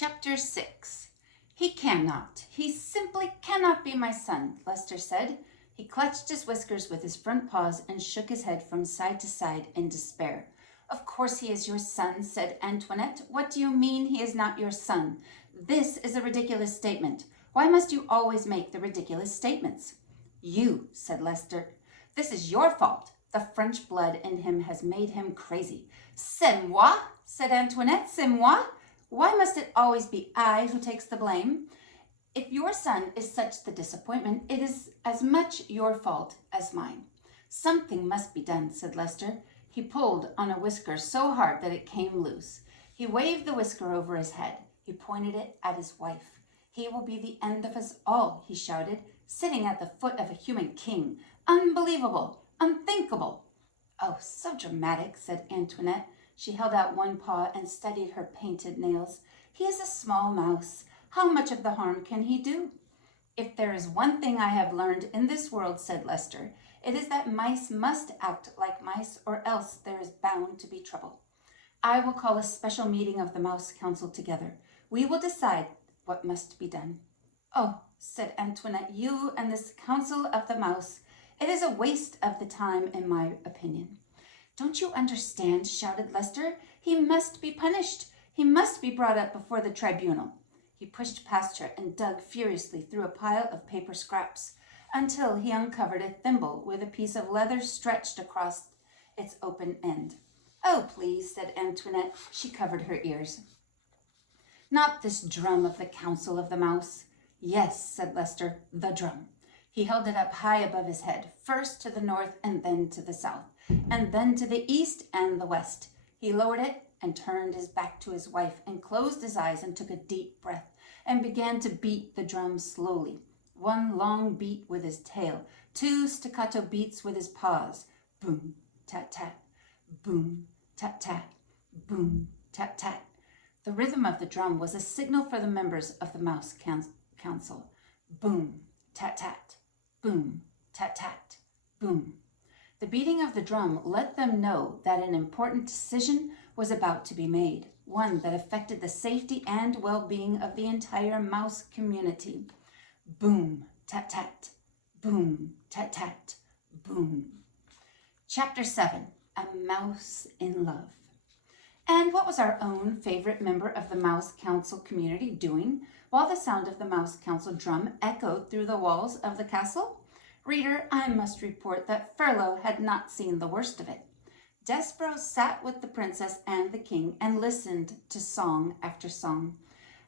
Chapter 6. He simply cannot be my son, Lester said. He clutched his whiskers with his front paws and shook his head from side to side in despair. Of course he is your son, said Antoinette. What do you mean he is not your son? This is a ridiculous statement. Why must you always make the ridiculous statements? You, said Lester. This is your fault. The French blood in him has made him crazy. C'est moi, said Antoinette. C'est moi. Why must it always be I who takes the blame? If your son is such the disappointment, it is as much your fault as mine. Something must be done, said Lester. He pulled on a whisker so hard that it came loose. He waved the whisker over his head. He pointed it at his wife. He will be the end of us all, he shouted, sitting at the foot of a human king. Unbelievable, unthinkable. Oh, so dramatic, said Antoinette. She held out one paw and studied her painted nails. He is a small mouse. How much of the harm can he do? If there is one thing I have learned in this world, said Lester, it is that mice must act like mice, or else there is bound to be trouble. I will call a special meeting of the Mouse Council together. We will decide what must be done. Oh, said Antoinette, you and this Council of the Mouse. It is a waste of the time, in my opinion. Don't you understand, shouted Lester. He must be punished. He must be brought up before the tribunal. He pushed past her and dug furiously through a pile of paper scraps until he uncovered a thimble with a piece of leather stretched across its open end. Oh, please, said Antoinette. She covered her ears. Not this drum of the Council of the Mouse. Yes, said Lester, the drum. He held it up high above his head, first to the north and then to the south, and then to the east and the west. He lowered it and turned his back to his wife and closed his eyes and took a deep breath and began to beat the drum slowly. One long beat with his tail, two staccato beats with his paws. Boom, tat, tat, boom, tat, tat, boom, tat, tat. The rhythm of the drum was a signal for the members of the Mouse Council. Boom, tat, tat, boom, tat, tat, boom. The beating of the drum let them know that an important decision was about to be made, one that affected the safety and well-being of the entire mouse community. Boom, tat, tat, boom, tat, tat, boom. Chapter 7, A Mouse in Love. And what was our own favorite member of the Mouse Council community doing while the sound of the Mouse Council drum echoed through the walls of the castle? Reader, I must report that Furlough had not seen the worst of it. Despereaux sat with the princess and the king and listened to song after song.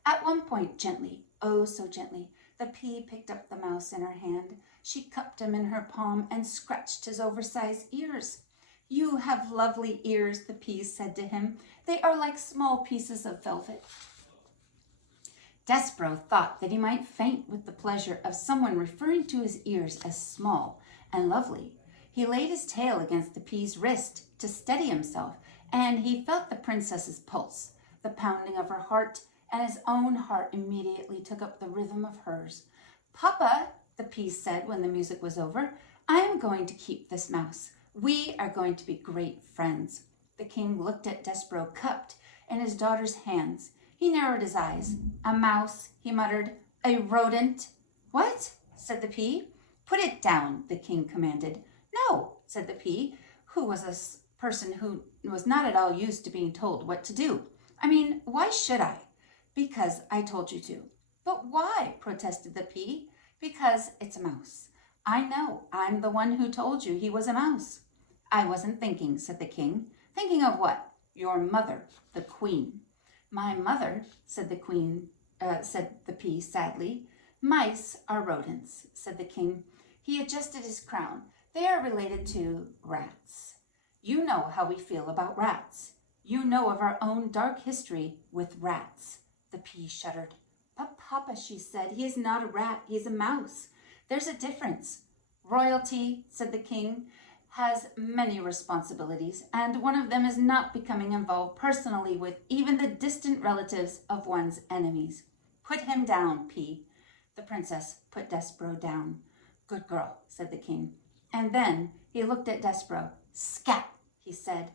At one point, gently, oh so gently, the pea picked up the mouse in her hand. She cupped him in her palm and scratched his oversized ears. You have lovely ears, the pea said to him. They are like small pieces of velvet. Despereaux thought that he might faint with the pleasure of someone referring to his ears as small and lovely. He laid his tail against the pea's wrist to steady himself, and he felt the princess's pulse, the pounding of her heart, and his own heart immediately took up the rhythm of hers. Papa, the pea said when the music was over, I am going to keep this mouse. We are going to be great friends. The king looked at Despereaux cupped in his daughter's hands. He narrowed his eyes. A mouse, he muttered. A rodent. What? Said the pea. Put it down, the king commanded. No, said the pea, who was a person who was not at all used to being told what to do. I mean, why should I? Because I told you to. But why? Protested the pea. Because it's a mouse. I know. I'm the one who told you he was a mouse. I wasn't thinking, said the king. Thinking of what? Your mother, the queen. My mother, said the pea sadly. Mice are rodents, said the king. He adjusted his crown. They are related to rats. You know how we feel about rats. You know of our own dark history with rats. The pea shuddered. But Papa, she said, he is not a rat, he is a mouse. There's a difference. Royalty, said the king, has many responsibilities, and one of them is not becoming involved personally with even the distant relatives of one's enemies. Put him down, Pea. The princess put Despereaux down. Good girl, said the king. And then he looked at Despereaux. Scat, he said.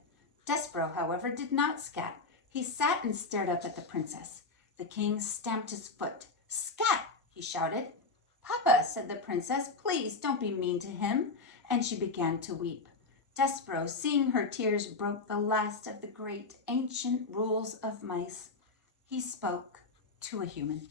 Despereaux, however, did not scat. He sat and stared up at the princess. The king stamped his foot. "Scat!" he shouted. "Papa," said the princess, "please don't be mean to him." And she began to weep. Despereaux, seeing her tears, broke the last of the great ancient rules of mice. He spoke to a human.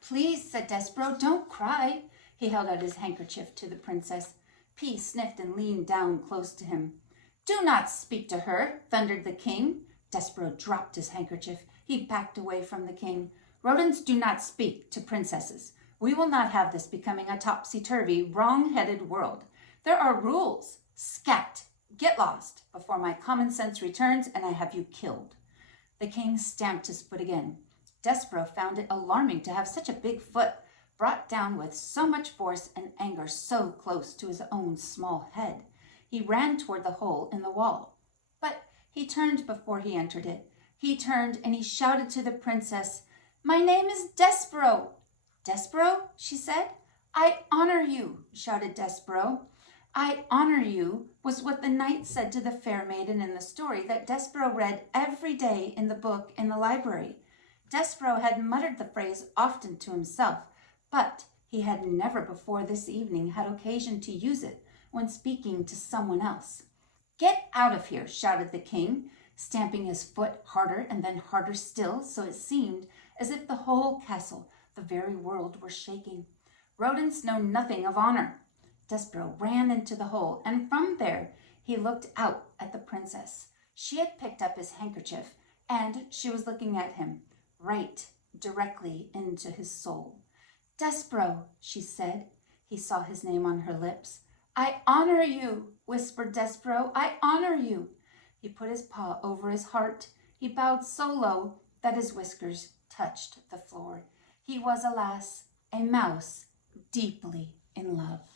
"Please," said Despereaux, "don't cry." He held out his handkerchief to the princess. P sniffed and leaned down close to him. "Do not speak to her," thundered the king. Despereaux dropped his handkerchief. He backed away from the king. "Rodents do not speak to princesses. We will not have this becoming a topsy-turvy, wrong-headed world. There are rules. Scat! Get lost before my common sense returns and I have you killed." The king stamped his foot again. Despereaux found it alarming to have such a big foot brought down with so much force and anger so close to his own small head. He ran toward the hole in the wall. But he turned before he entered it. He turned and he shouted to the princess, "My name is Despereaux." "Despereaux?" she said. "I honor you," shouted Despereaux. "I honor you" was what the knight said to the fair maiden in the story that Despereaux read every day in the book in the library. Despereaux had muttered the phrase often to himself, but he had never before this evening had occasion to use it when speaking to someone else. "Get out of here," shouted the king, stamping his foot harder and then harder still, so it seemed as if the whole castle, the very world, were shaking. "Rodents know nothing of honor." Despereaux ran into the hole, and from there he looked out at the princess. She had picked up his handkerchief, and she was looking at him, right directly into his soul. "Despereaux," she said. He saw his name on her lips. "I honor you," whispered Despereaux. "I honor you." He put his paw over his heart. He bowed so low that his whiskers touched the floor. He was, alas, a mouse deeply in love.